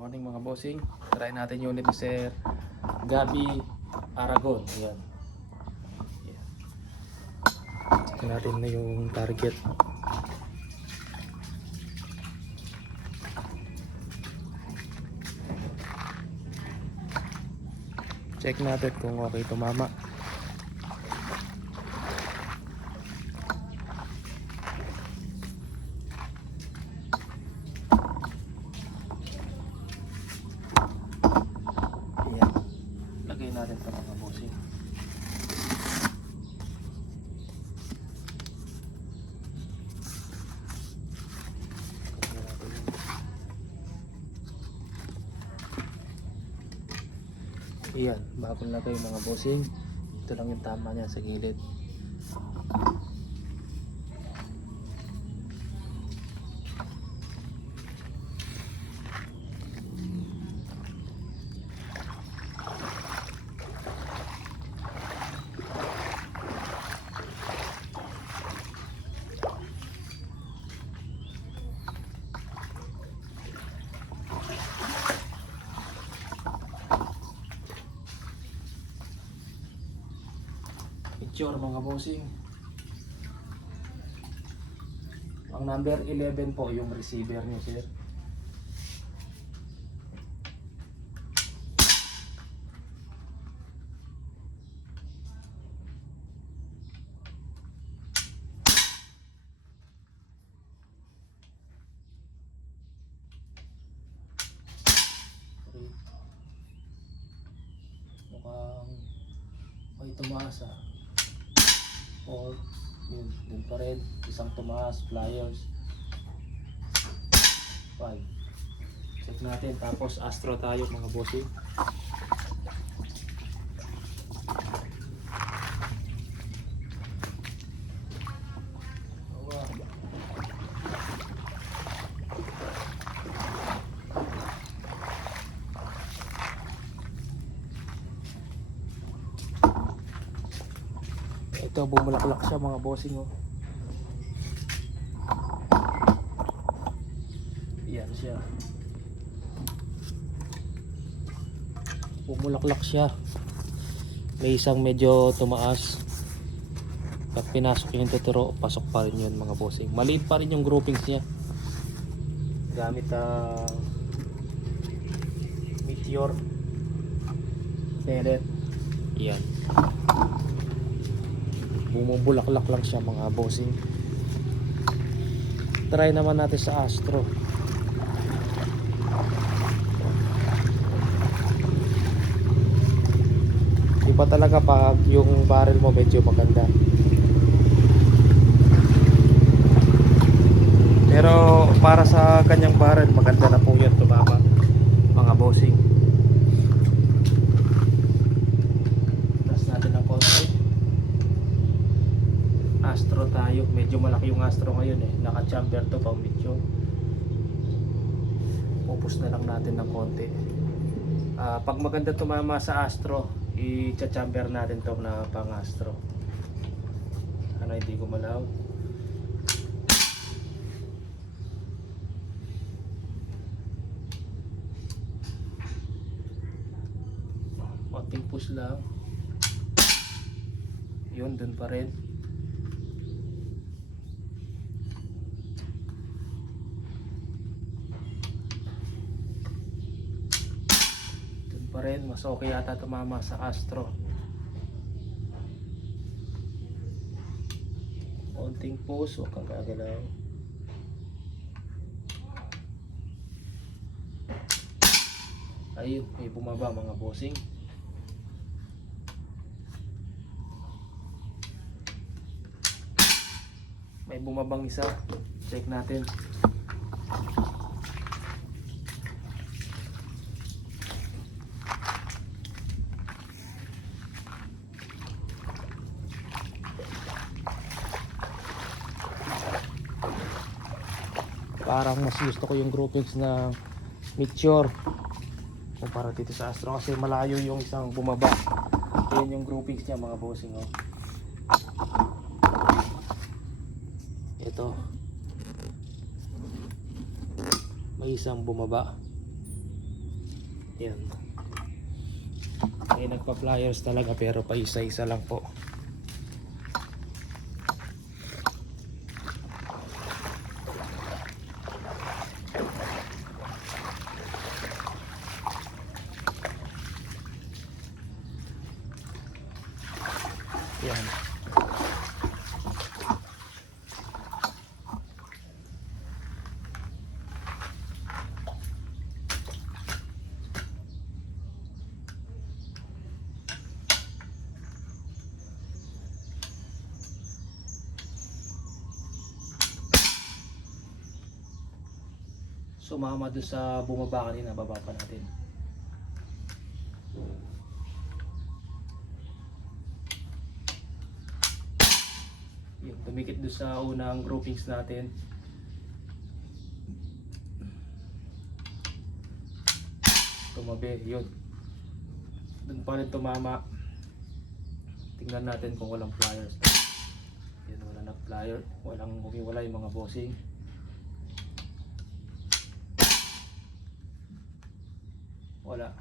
Morning mga bossing. Try natin unit ni Sir Gabi Aragon. Ayan. Ayan. Check natin na yung target. Check natin kung okay tumama. Ayan. Lagay natin ito mga bossing. Ayan, bagong lagay mga bossing. Ito lang yung tama niya sa gilid. Picture mga bossing. Ang number 11 po yung receiver niyo, sir. Mukhang may tumaas ah. Or yun pa rin, isang tumaas, pliers 5. Check natin, tapos Astro tayo mga bossing. Ito, bumulaklak siya mga bossing oh. Yan siya. Bumulaklak siya. May isang medyo tumaas. Pag pinasok yung tuturo, pasok pa rin yun mga bossing. Maliit pa rin yung groupings niya. Gamit ang Meteor pellet. Yan. Bumubulaklak lang siya mga bossing. Try naman natin sa Astro. Iba talaga pag yung barrel mo medyo maganda. Pero para sa kanyang barrel maganda na po yan tumama mga bossing. Tapos natin ang konti. Astro tayo, medyo malaki yung Astro ngayon eh, naka chamber to pang medyo. Pupus na lang natin ng konti. Pag maganda tumama sa Astro, i-chamber natin to na pang Astro. Ano, hindi ko malaw. Konting push lang. Yun, dun pa rin. Pa rin, mas okay yata tumama sa Astro. Konting push, huwag kang gagalaw. Ayun, may bumaba mga bossing. May bumabang isa. Check natin. Parang mas gusto ko yung groupings na Meteor kumpara dito sa Astro kasi malayo yung isang bumaba. Ayan yung groupings niya mga bossing oh. Ito may isang bumaba. Yan. May nagpa-pliers talaga pero pa isa-isa lang po. Yan. Sumama doon sa bumaba kanina, baba pa natin. Yung tumikit doon sa unang groupings natin. Tumabi, yun. Doon pa rin tumama. Tingnan natin kung walang pliers. Yan, wala na plier. Walang humiwala yung mga bossing. Wala.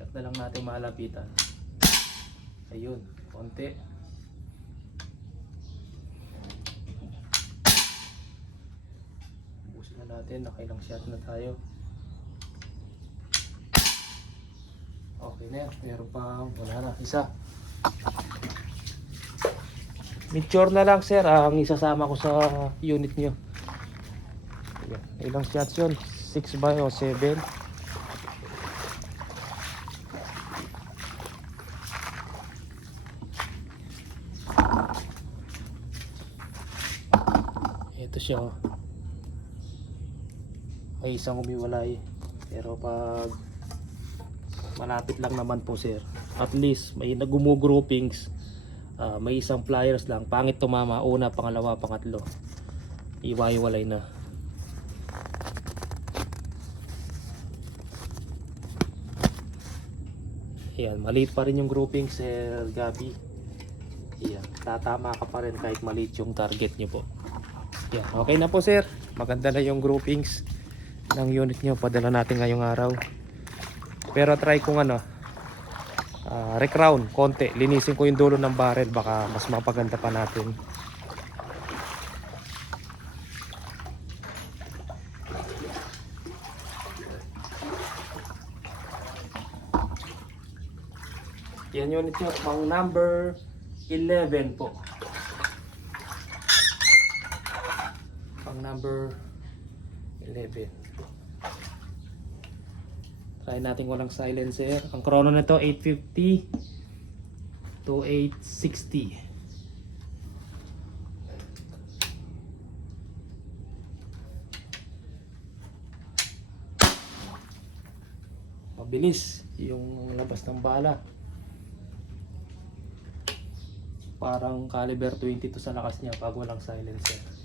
Check na lang natin malapitan. Ayun, konti. Busin na natin, nakailang shot na tayo. Okay na yan, meron pa, wala na, isa. Mature na lang sir, ang isasama ko sa unit nyo. Ayan. Ilang shots yun? 6 ba o 7? Ito siya, oh. May isang umiwalay. Pero pag malapit lang naman po sir, at least may nagumugroupings, may isang pliers lang, pangit tumama, una, pangalawa, pangatlo, iwaiwalay na. Ayan, maliit pa rin yung grouping sir Gabi. Ayan, tatama ka pa rin kahit maliit yung target nyo po. Ayan, okay na po sir, maganda na yung groupings ng unit nyo, padala natin ngayong araw. Pero try kong recrown konti, linisin ko yung dulo ng barrel, baka mas mapaganda pa natin. Yan unit nyo, pang number 11 po. Pang number 11. Try natin walang silencer. Ang chrono nito 850 to 860. Mabilis yung labas ng bala. Parang caliber 22 sa lakas niya pag walang silencer.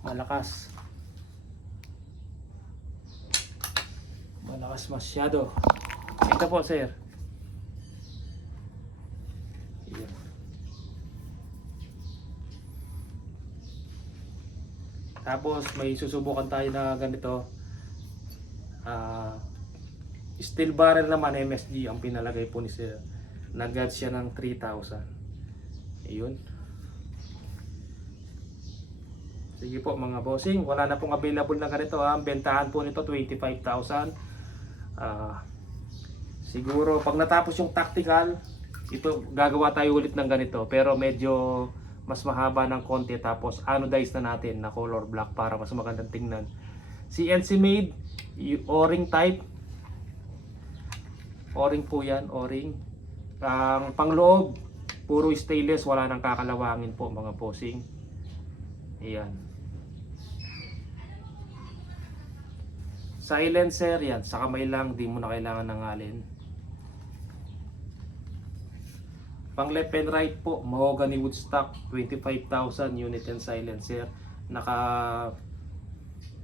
Malakas. Malakas masyado. Ito po sir. Ayan. Tapos may susubukan tayo na ganito. Steel barrel naman, MSG ang pinalagay po ni sir. Nag-add siya ng 3,000. Ayun. Sige po mga bossing, wala na pong available na ganito. Ang bentahan po nito 25,000. Siguro pag natapos yung tactical, ito gagawa tayo ulit ng ganito, pero medyo mas mahaba ng konti, tapos anodize na natin na color black para mas magandang tingnan. CNC made, O-ring type. O-ring po yan, O-ring. Ang pangloob, puro stainless, wala nang kakalawangin po mga bossing. Ayan. Silencer yan, sa kamay lang, di mo na kailangan ng alin. Pang left and right po, mahogany wood stock, 25,000 unit and silencer. Naka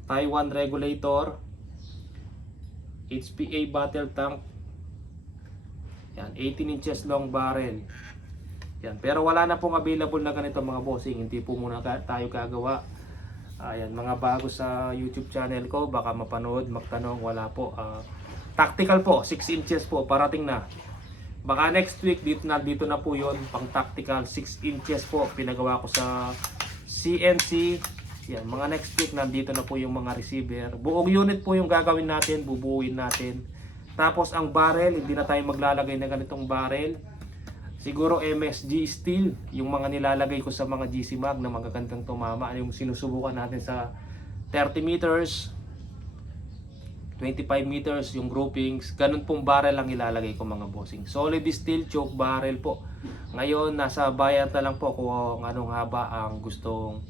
Taiwan regulator, HPA battle tank. Yan, 18 inches long barrel. Yan. Pero wala na pong available na ganito mga bossing. Hindi po muna tayo gagawa. Ayan, mga bago sa YouTube channel ko, baka mapanood, magtanong, wala po. Tactical po, 6 inches po, parating na. Baka next week, dito na po yon, pang tactical, 6 inches po, pinagawa ko sa CNC. Yan, mga next week, nandito na po yung mga receiver. Buong unit po yung gagawin natin, bubuuin natin. Tapos ang barrel, hindi na tayo maglalagay ng ganitong barrel. Siguro MSG steel, yung mga nilalagay ko sa mga GC Mag na magagandang tumama, yung sinusubukan natin sa 30 meters, 25 meters, yung groupings, ganun pong barrel ang ilalagay ko mga bossing. Solid steel choke barrel po. Ngayon, nasa bayan na lang po kung anong haba ang gustong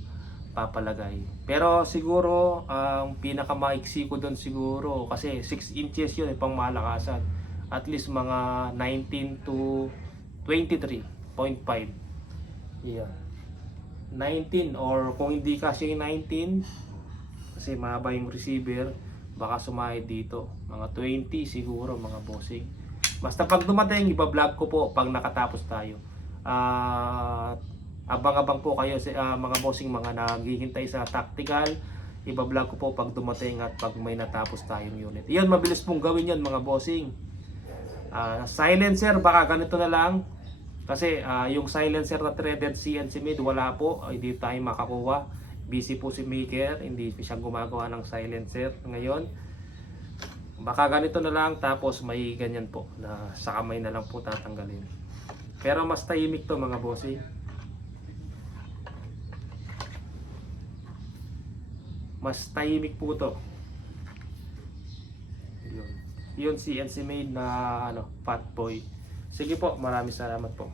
papalagay. Pero siguro, ang pinakamaiksi ko doon siguro, kasi 6 inches yun, pang malakasan. At least mga 19 to 23.5. Yeah. 19 or kung hindi kasi 19 kasi mahaba yung receiver, baka sumahid dito. Mga 20 siguro mga bossing. Basta pag dumating, iba-vlog ko po pag nakatapos tayo. Abang-abang po kayo mga bossing, mga naghihintay sa tactical. Iba-vlog ko po pag dumating at pag may natapos tayong unit. Iyan, mabilis pong gawin yan mga bossing. Silencer, baka ganito na lang. Kasi yung silencer na threaded CNC made, wala po, hindi tayo makakuha. Busy po si maker, hindi siya gumagawa ng silencer ngayon. Baka ganito na lang, tapos may ganyan po na sa kamay na lang po tatanggalin. Pero mas tahimik to mga bossing. Mas tahimik po to. Yun CNC made na Fat Boy. Sige po, maraming salamat po.